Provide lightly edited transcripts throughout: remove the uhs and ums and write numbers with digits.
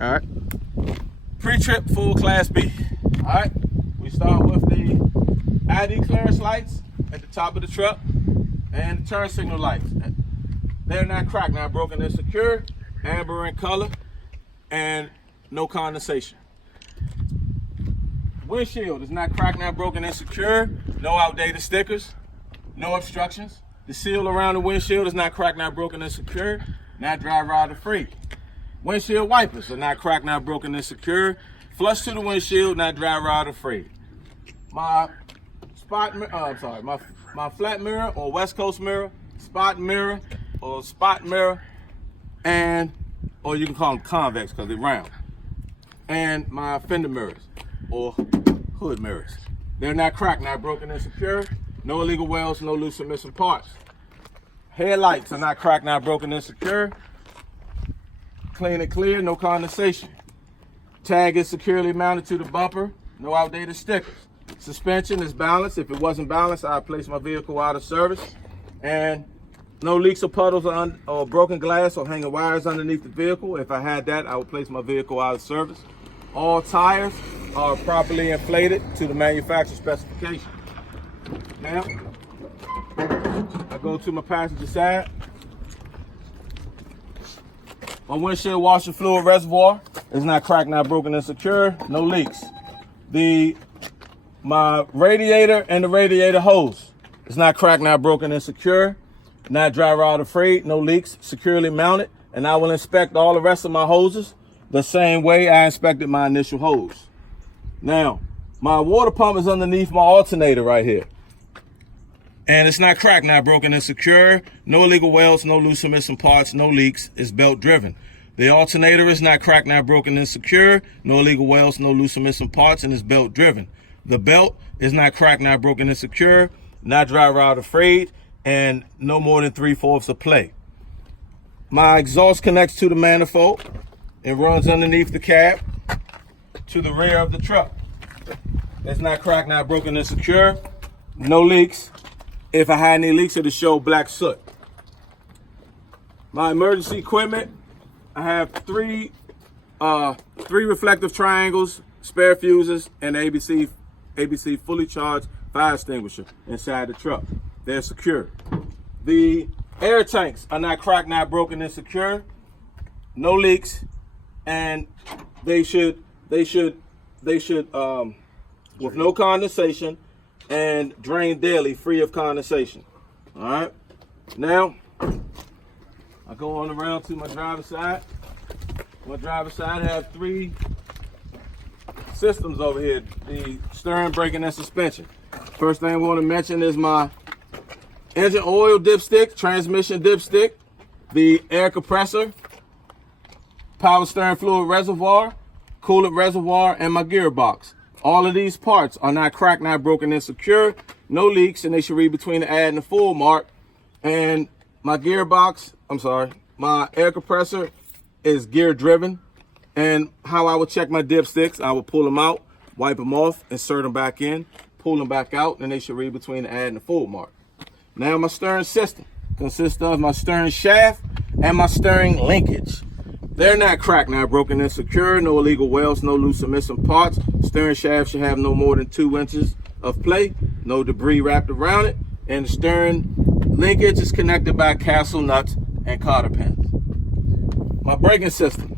All right. Pre-trip full Class B. All right. We start with the ID clearance lights at the top of the truck and the turn signal lights. They're not cracked, not broken. They're secure, amber in color, and no condensation. Windshield is not cracked, not broken, and secure. No outdated stickers, no obstructions. The seal around the windshield is not cracked, not broken, and secure. Not driver out of free. Windshield wipers are not cracked, not broken, and secure. Flush to the windshield, not driver out of free. My flat mirror or West Coast mirror, spot mirror or spot mirror, or you can call them convex because they're round. And my fender mirrors or hood mirrors. They're not cracked, not broken, and secure. No illegal welds, no loose or missing parts. Headlights are not cracked, not broken, and secure. Clean and clear, no condensation. Tag is securely mounted to the bumper, no outdated stickers. Suspension is balanced. If it wasn't balanced, I'd place my vehicle out of service. And no leaks or puddles or broken glass or hanging wires underneath the vehicle. If I had that, I would place my vehicle out of service. All tires are properly inflated to the manufacturer specification. Now, I go to my passenger side. My windshield washer fluid reservoir is not cracked, not broken, and secure. No leaks. My radiator and the radiator hose is not cracked, not broken, and secure. Not driver out of free. No leaks. Securely mounted. And I will inspect all the rest of my hoses the same way I inspected my initial hose. Now, my water pump is underneath my alternator right here. And it's not cracked, not broken, and secure. No illegal welds, no loose or missing parts, no leaks. It's belt driven. The alternator is not cracked, not broken, and secure. No illegal welds, no loose or missing parts, and it's belt driven. The belt is not cracked, not broken, and secure. Not driver out of frayed, and no more than 3/4 of play. My exhaust connects to the manifold and runs underneath the cab to the rear of the truck. It's not cracked, not broken, and secure. No leaks. If I had any leaks, it'll show black soot. My emergency equipment, I have three reflective triangles, spare fuses, and ABC fully charged fire extinguisher inside the truck. They're secure. The air tanks are not cracked, not broken, and secure. No leaks, and they should with no condensation and drain daily, free of condensation. All right. Now, I go on around to my driver's side. My driver's side has 3 systems over here: the steering, braking, and suspension. First thing I want to mention is my engine oil dipstick, transmission dipstick, the air compressor, power steering fluid reservoir, coolant reservoir, and my gearbox. All of these parts are not cracked, not broken, and secure. No leaks, and they should read between the add and the full mark. And my my air compressor is gear driven. And how I would check my dipsticks, I would pull them out, wipe them off, insert them back in, pull them back out, and they should read between the add and the full mark. Now my steering system consists of my steering shaft and my steering linkage. They're not cracked, not broken, and secure. No illegal welds, no loose or missing parts. Steering shaft should have no more than 2 inches of play, no debris wrapped around it, and the steering linkage is connected by castle nuts and cotter pins. My braking system.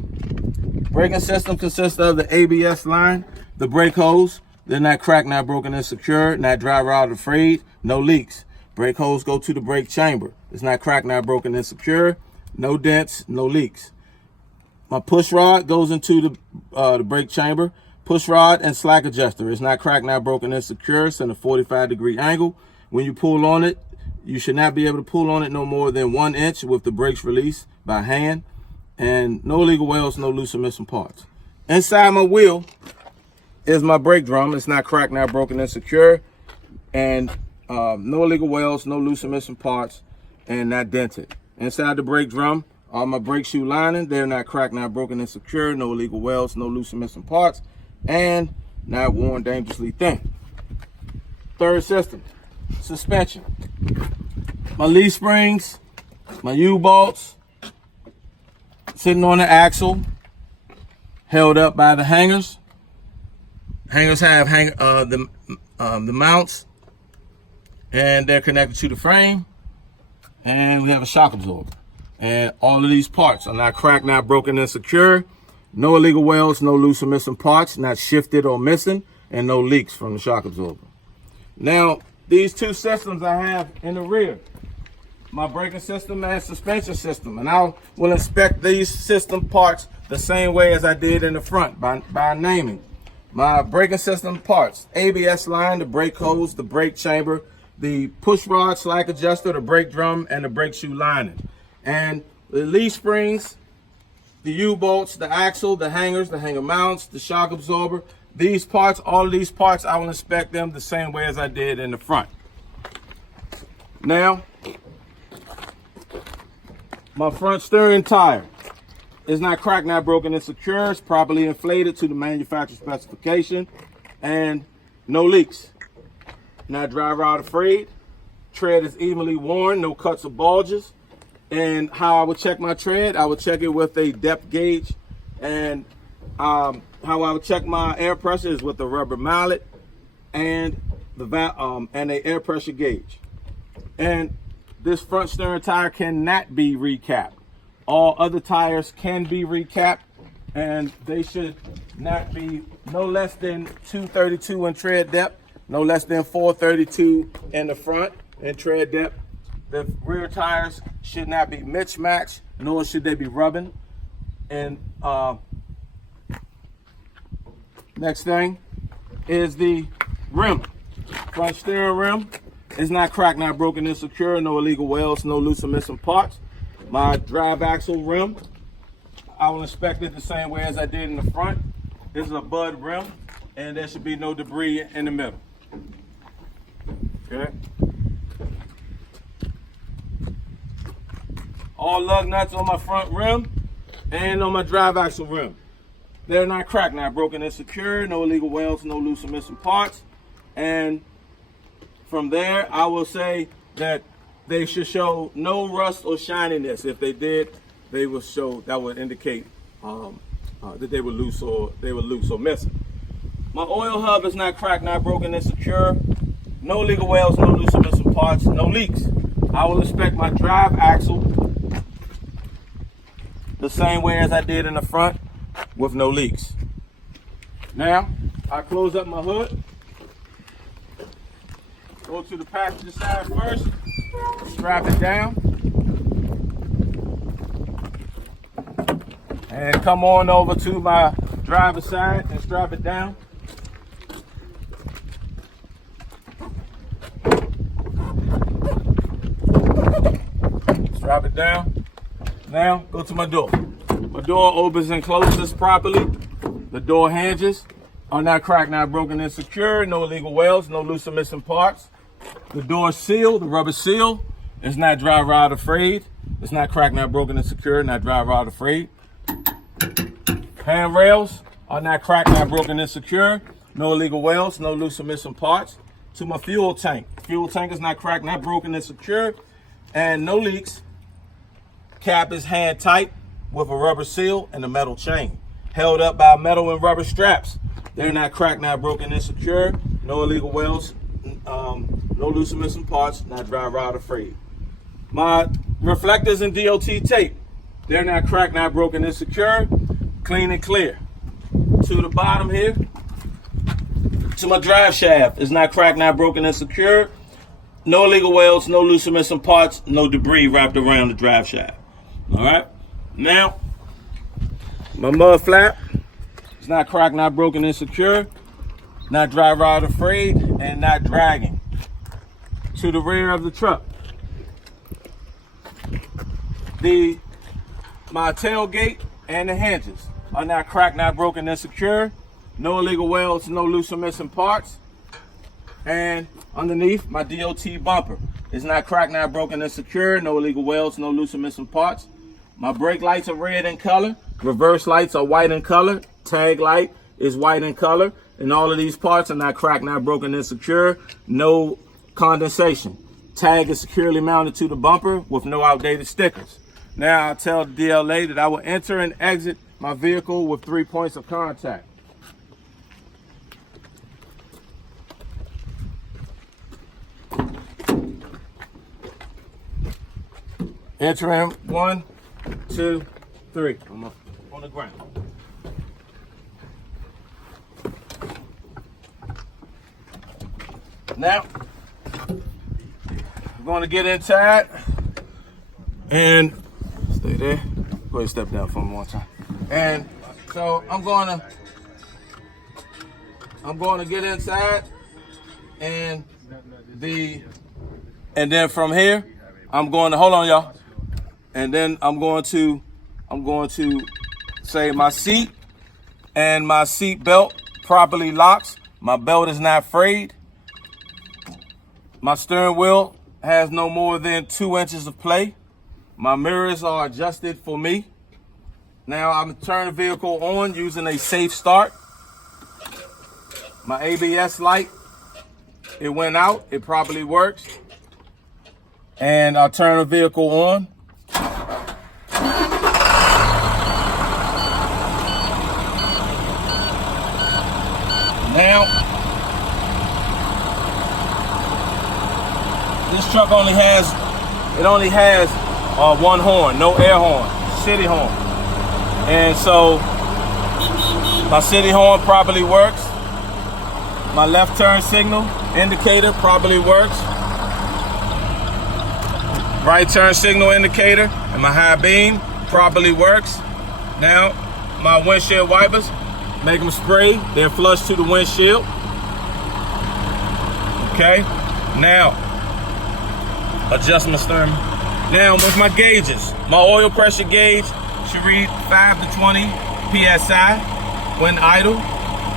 Braking system consists of the ABS line, the brake hose. They're not cracked, not broken, and secure. Not driver out of frayed, no leaks. Brake hose go to the brake chamber. It's not cracked, not broken, and secure. No dents, no leaks. My push rod goes into the brake chamber. Push rod and slack adjuster. It's not cracked, not broken, and secure. It's in a 45-degree angle. When you pull on it, you should not be able to pull on it no more than 1 inch with the brakes released by hand. And no illegal welds, no loose or missing parts. Inside my wheel is my brake drum. It's not cracked, not broken, and secure. And no illegal welds, no loose or missing parts, and not dented. Inside the brake drum are my brake shoe lining. They're not cracked, not broken, and secure. No illegal welds, no loose or missing parts, and not worn dangerously thin. Third system, suspension. My leaf springs, my U-bolts, sitting on the axle, held up by the hangers. Hangers have the mounts, and they're connected to the frame. And we have a shock absorber. And all of these parts are not cracked, not broken, and secure. No illegal welds, no loose or missing parts, not shifted or missing, and no leaks from the shock absorber. Now, these two systems I have in the rear, my braking system and suspension system, and I will inspect these system parts the same way as I did in the front by naming. My braking system parts: ABS line, the brake hose, the brake chamber, the push rod slack adjuster, the brake drum, and the brake shoe lining. And the leaf springs, the U-bolts, the axle, the hangers, the hanger mounts, the shock absorber, these parts, all of these parts, I will inspect them the same way as I did in the front. Now, my front steering tire is not cracked, not broken, and secure. It's properly inflated to the manufacturer specification, and no leaks. Not dry rot afraid. Tread is evenly worn, no cuts or bulges. And how I would check my tread, I would check it with a depth gauge, and how I would check my air pressure is with a rubber mallet and a air pressure gauge. And this front steering tire cannot be recapped. All other tires can be recapped, and they should not be no less than 232 in tread depth, no less than 432 in the front in tread depth. The rear tires should not be mismatched, nor should they be rubbing. And next thing is the rim. Front steering rim is not cracked, not broken, and secure. No illegal welds, no loose or missing parts. My drive axle rim, I will inspect it the same way as I did in the front. This is a bud rim, and there should be no debris in the middle. Okay. All lug nuts on my front rim and on my drive axle rim. They're not cracked, not broken, and secure. No illegal welds, no loose or missing parts. And from there, I will say that they should show no rust or shininess. If they did, they will show, that would indicate that they were loose or missing. My oil hub is not cracked, not broken, and secure. No legal welds, no loose or missing parts, no leaks. I will inspect my drive axle the same way as I did in the front with no leaks. Now, I close up my hood. Go to the passenger side first, strap it down, and come on over to my driver's side and strap it down. Strap it down. Now, go to my door. My door opens and closes properly. The door hinges are not cracked, not broken, and secure. No illegal welds, no loose or missing parts. The door seal, the rubber seal, is not dry rot afraid. It's not cracked, not broken, and secure, not dry rot afraid. Handrails are not cracked, not broken, and secure. No illegal welds, no loose or missing parts. To my fuel tank. Fuel tank is not cracked, not broken, and secure, and no leaks. Cap is hand tight with a rubber seal and a metal chain, held up by metal and rubber straps. They're not cracked, not broken, and secure. No illegal welds, no loose or missing parts, not dry rot afraid. My reflectors and DOT tape, they're not cracked, not broken, and secure. Clean and clear. To the bottom here, to my drive shaft, is not cracked, not broken, and secure. No illegal welds, no loose or missing parts, no debris wrapped around the drive shaft. All right. Now, my mud flap is not cracked, not broken, and secure, not dry rot afraid, and not dragging. To the rear of the truck, my tailgate and the hinges are not cracked, not broken, and secure. No illegal welds, no loose or missing parts. And underneath, my DOT bumper is not cracked, not broken, and secure. No illegal welds, no loose or missing parts. My brake lights are red in color. Reverse lights are white in color. Tag light is white in color. And all of these parts are not cracked, not broken, and secure. No condensation. Tag is securely mounted to the bumper with no outdated stickers. Now I tell the DLA that I will enter and exit my vehicle with 3 points of contact. Entering 1, 2, 3. I'm on the ground. Now, I'm going to get inside and stay there. Go ahead and step down for me one time. And so I'm going to get inside, and then from here, I'm going to hold on, y'all. And then I'm going to say my seat and my seat belt properly locks. My belt is not frayed. My steering wheel has no more than 2 inches of play. My mirrors are adjusted for me. Now I'm gonna turn the vehicle on using a safe start. My ABS light, it went out, it properly works. And I'll turn the vehicle on. Now, this truck only has one horn, no air horn, city horn. And so my city horn properly works. My left turn signal indicator properly works. Right turn signal indicator and my high beam properly works. Now my windshield wipers, make them spray, they're flush to the windshield. Okay, now adjust my steering. Now with my gauges, my oil pressure gauge should read 5 to 20 psi when idle.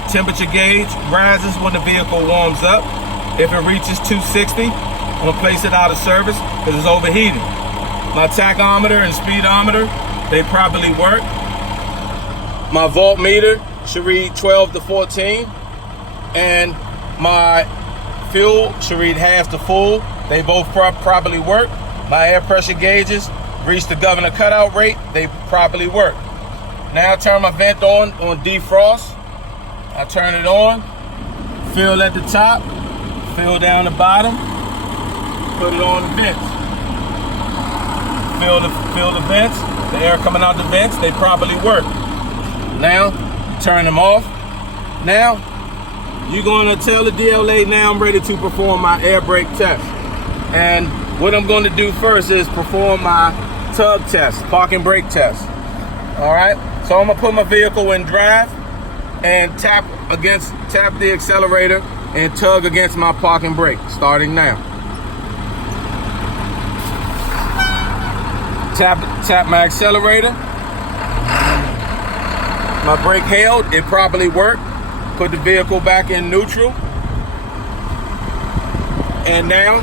Temperature gauge rises when the vehicle warms up. If it reaches 260, I'm gonna place it out of service because it's overheating. My tachometer and speedometer, they properly work. My voltmeter should read 12 to 14, and my fuel should read half to full. They both properly work. My air pressure gauges reach the governor cutout rate. They properly work. Now I turn my vent on defrost. I turn it on, fill at the top, fill down the bottom, put it on the vents. Fill the vents, the air coming out the vents, they properly work. Now, turn them off. Now, you're gonna tell the DLA now I'm ready to perform my air brake test. And what I'm gonna do first is perform my tug test, parking brake test. All right, so I'm gonna put my vehicle in drive and tap the accelerator and tug against my parking brake, starting now. Tap my accelerator. My brake held, it properly worked. Put the vehicle back in neutral. And now,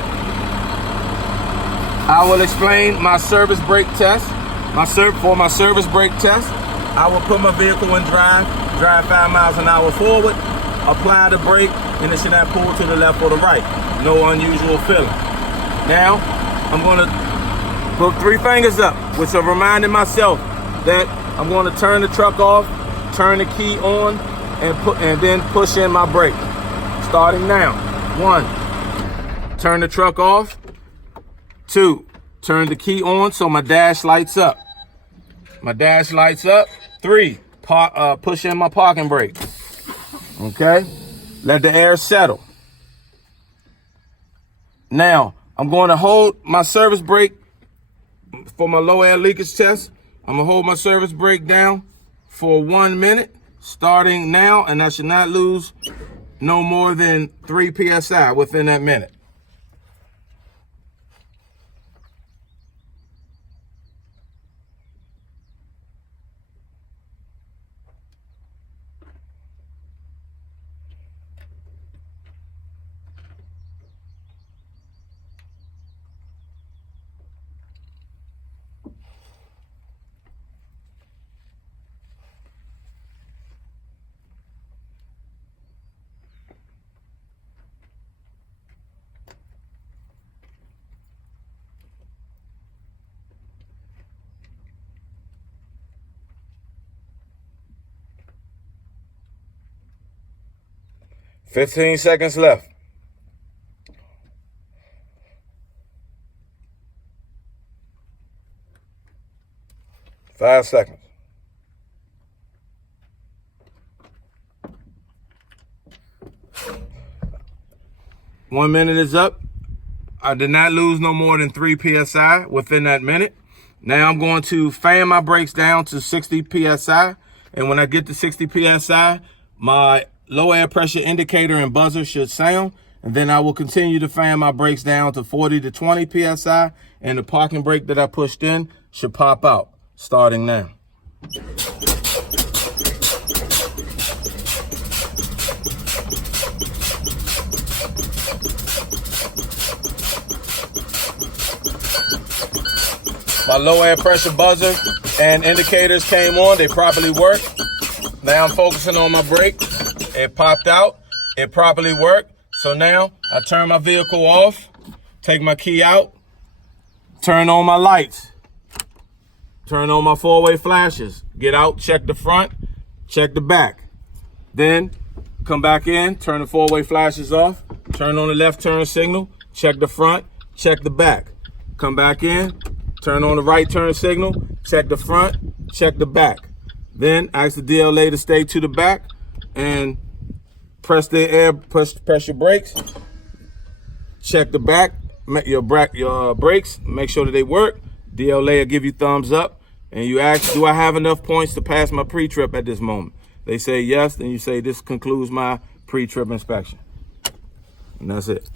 I will explain my service brake test. For my service brake test, I will put my vehicle in drive 5 miles an hour forward, apply the brake, and it should not pull to the left or the right. No unusual feeling. Now, I'm gonna put 3 fingers up, which are reminding myself that I'm gonna turn the truck off, turn the key on, and then push in my brake. Starting now. 1, turn the truck off. 2, turn the key on so my dash lights up. My dash lights up. 3, push in my parking brake. Okay? Let the air settle. Now, I'm going to hold my service brake for my low air leakage test. I'm going to hold my service brake down for 1 minute, starting now, and I should not lose no more than 3 psi within that minute. 15 seconds left. 5 seconds. One minute is up. I did not lose no more than 3 PSI within that minute. Now I'm going to fan my brakes down to 60 PSI. And when I get to 60 PSI, my low air pressure indicator and buzzer should sound. And then I will continue to fan my brakes down to 40 to 20 PSI. And the parking brake that I pushed in should pop out starting now. My low air pressure buzzer and indicators came on. They properly worked. Now I'm focusing on my brake. It popped out. It properly worked. So now I turn my vehicle off, take my key out, turn on my lights, turn on my four-way flashes, get out, check the front, check the back. Then come back in, turn the four-way flashes off, turn on the left turn signal, check the front, check the back. Come back in, turn on the right turn signal, check the front, check the back. Then ask the DLA to stay to the back and press your brakes. Check the back, your brakes, make sure that they work. DLA will give you thumbs up. And you ask, do I have enough points to pass my pre-trip at this moment? They say yes, then you say this concludes my pre-trip inspection. And that's it.